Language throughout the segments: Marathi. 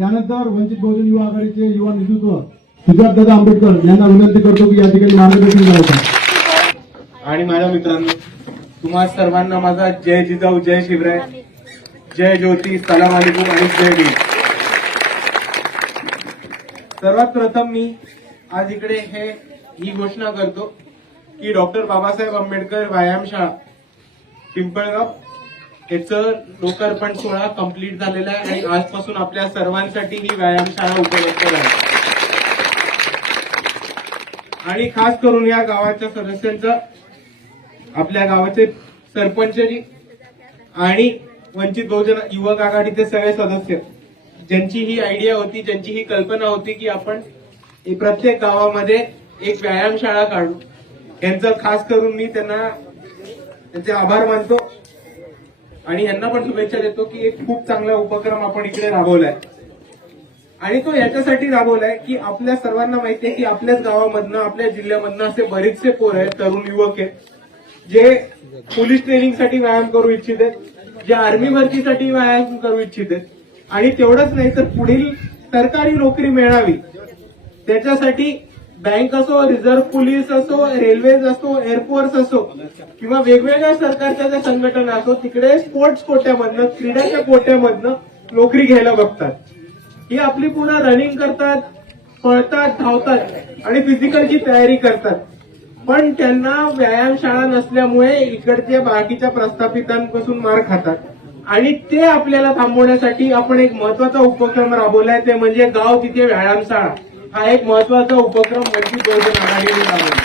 त्यानंतर वंचित बहुजन युवा आघाडीचे युवा नेतृत्व सिद्धार्थ दादा आंबेडकर यांना विनंती करतो की या ठिकाणी मार्गदर्शन करायचं आणि माझ्या मित्रांनो तुम्हा सर्वांना माझा जय जिजाऊ जय शिवराय जय ज्योती सलाम अलिकुम आणि जय भीम. सर्वात प्रथम मी आज इकडे हे ही घोषणा करतो की डॉक्टर बाबासाहेब आंबेडकर व्यायामशाळा पिंपळगाव याचं लोकार्पण सोहळा कंप्लीट झालेला आहे आणि आजपासून आपल्या सर्वांसाठी ही व्यायामशाळा उपलब्ध आहे आणि खास करून या गावाच्या सदस्यांचं आपल्या गावाचे सरपंच आणि वंचित बहुजन युवक आघाडीचे सगळे सदस्य ज्यांची ही आयडिया होती ज्यांची ही कल्पना होती की आपण प्रत्येक गावामध्ये एक व्यायामशाळा काढू. यांचं खास करून मी त्यांना त्यांचे आभार मानतो. आणि यांना पण शुभेच्छा देतो की एक खूप चांगला उपक्रम आपण इकडे राबवलाय. आणि तो याच्यासाठी राबवलाय की आपल्या सर्वांना माहिती आहे की आपल्याच गावामधनं आपल्या जिल्ह्यामधनं असे बरेचसे पोर आहेत तरुण युवक आहेत जे पोलीस ट्रेनिंगसाठी व्यायाम करू इच्छित आहेत जे आर्मी भरतीसाठी व्यायाम करू इच्छित आहेत. आणि तेवढंच नाही तर पुढील सरकारी नोकरी मिळावी त्याच्यासाठी बँक असो रिझर्व्ह पोलीस असो रेल्वेज असो एअरफोर्स असो किंवा वेगवेगळ्या सरकारच्या ज्या संघटना असो तिकडे स्पोर्ट्स कोट्यामधनं क्रीडाच्या कोट्यामधनं नोकरी घ्यायला बघतात. ही आपली पुन्हा रनिंग करतात पळतात धावतात आणि फिजिकलची तयारी करतात. पण त्यांना व्यायामशाळा नसल्यामुळे इकडच्या बाकीच्या प्रस्थापितांपासून मार खातात. आणि ते आपल्याला थांबवण्यासाठी आपण एक महत्त्वाचा उपक्रम राबवलाय ते म्हणजे गाव तिथे व्यायामशाळा हा एक महत्त्वाचा उपक्रम वंचित बहुजन आघाडीने लावला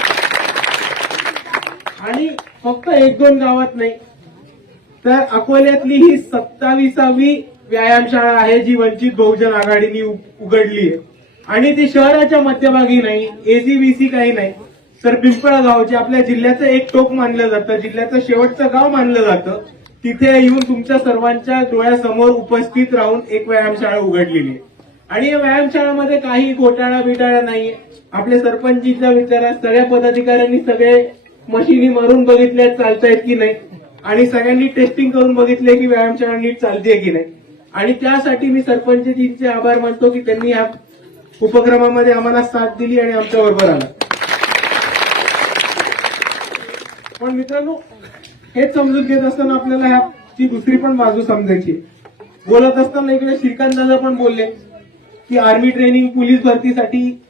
आणि फक्त एक दोन गावात नाही तर अकोल्यातली ही सत्तावीसावी व्यायामशाळा आहे जी वंचित बहुजन आघाडीने उघडली आहे. आणि ती शहराच्या मध्यभागी नाही एसीबीसी काही नाही तर पिंपळगाव जे आपल्या जिल्ह्याचं एक टोक मानलं जातं जिल्ह्याचं शेवटचं गाव मानलं जातं. तिथे येऊन तुमच्या सर्वांच्या डोळ्यासमोर उपस्थित राहून एक व्यायामशाळा उघडलेली आहे. आणि या व्यायामशाळामध्ये काही घोटाळा बिटाळा नाहीये. आपल्या सरपंचीच्या विचारात सगळ्या पदाधिकाऱ्यांनी सगळे मशिनी मारून बघितल्या चालतायत की नाही? आणि सगळ्यांनी टेस्टिंग करून बघितले की व्यायामशाळा नीट चालते की नाही? आणि त्यासाठी मी सरपंचजींचे आभार मानतो की त्यांनी या उपक्रमामध्ये आम्हाला साथ दिली आणि आमच्या बरोबर आला. पण मित्रांनो हेच समजून घेत असताना आपल्याला ह्याची दुसरी पण बाजू समजायची बोलत असताना इकडे श्रीकांत दादा पण बोलले. की आर्मी ट्रेनिंग पोलीस भरतीसाठी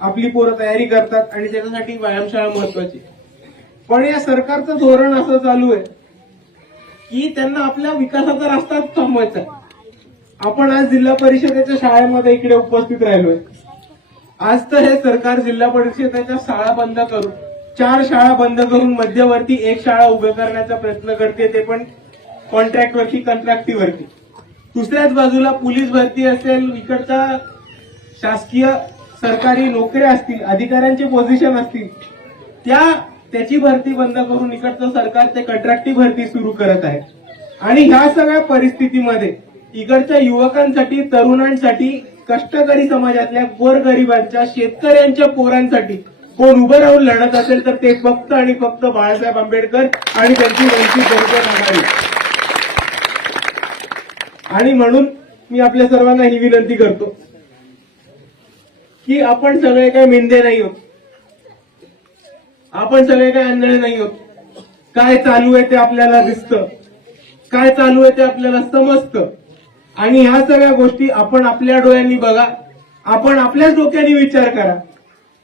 आपली पोरं तयारी करतात आणि त्याच्यासाठी व्यायामशाळा महत्वाची. पण या सरकारचं धोरण असं चालू आहे की त्यांना आपल्या विकासाचा रस्ता थांबवायचा आपण आज जिल्हा परिषदेच्या शाळेमध्ये इकडे उपस्थित राहिलोय आज तर हे सरकार जिल्हा परिषदेच्या शाळा बंद करून चार शाळा बंद करून मध्यवर्ती एक शाळा उभे करण्याचा प्रयत्न करते ते पण कॉन्ट्रॅक्टवरती वरती कंत्राक्टी दुसऱ्याच बाजूला पोलीस भरती असेल इकडच्या शासकीय सरकारी नोकऱ्या असतील अधिकाऱ्यांचे पोझिशन असतील त्या त्याची भरती बंद करून इकडचं सरकार ते कंत्राक्टी भरती सुरू करत आहे. आणि ह्या सगळ्या परिस्थितीमध्ये इकडच्या युवकांसाठी तरुणांसाठी कष्टकरी समाजातल्या गोरगरिबांच्या शेतकऱ्यांच्या पोरांसाठी कोण उभं राहून लढत असेल तर ते फक्त आणि फक्त बाळासाहेब आंबेडकर आणि त्यांची वंचित बहुजन आघाडी. आणि म्हणून मी आपल्या सर्वांना ही विनंती करतो की आपण सगळे काही मिंदे नाही होत. आपण सगळे काही आंधळे नाही होत. काय चालू आहे ते आपल्याला दिसतं. काय चालू आहे ते आपल्याला समजतं. आणि ह्या सगळ्या गोष्टी आपण आपल्या डोळ्यांनी बघा. आपण आपल्याच डोक्याने विचार करा.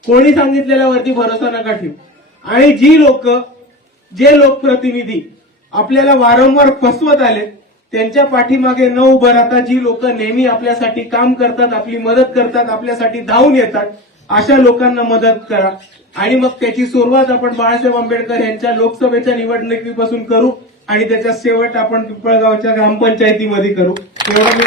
कोणी सांगितलेल्या वरती भरोसा नका ठेवू. आणि जी लोक जे लोकप्रतिनिधी आपल्याला वारंवार फसवत आले त्यांच्या पाठीमागे न उभं राहता जी लोक नेहमी आपल्यासाठी काम करतात आपली मदत करतात आपल्यासाठी धावून येतात अशा लोकांना मदत करा. आणि मग त्याची सुरुवात आपण बाळासाहेब आंबेडकर यांच्या लोकसभेच्या निवडणुकीपासून करू आणि त्याचा शेवट आपण पिंपळगावच्या ग्रामपंचायतीमध्ये करू. एवढं मी